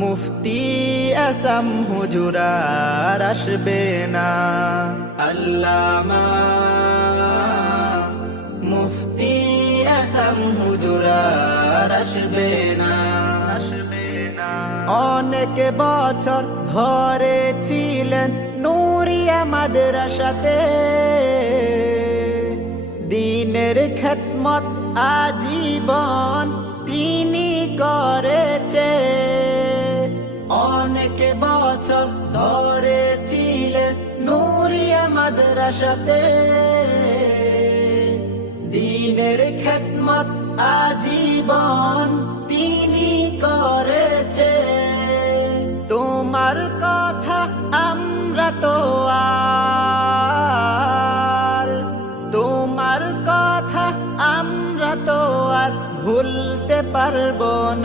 মুফতি আসাম হুজুর আর আসবে না। আল্লামা মুফতি আসাম হুজুর আর আসবে না। অনেক বছর ধরে ছিলেন নূরিয়া মাদ্রাসাতে, দ্বীনের খেদমত আজীবন তিনি করেছে। অনেক বছর ধরে ছিলেন নূরিয়া মাদ্রাসাতে, দ্বীনের খেদমত আজীবন তিনি করেছে। তোমার কথা আমরা তো আর, তোমার কথা আমরা তো আর ভুলতে পারবো না।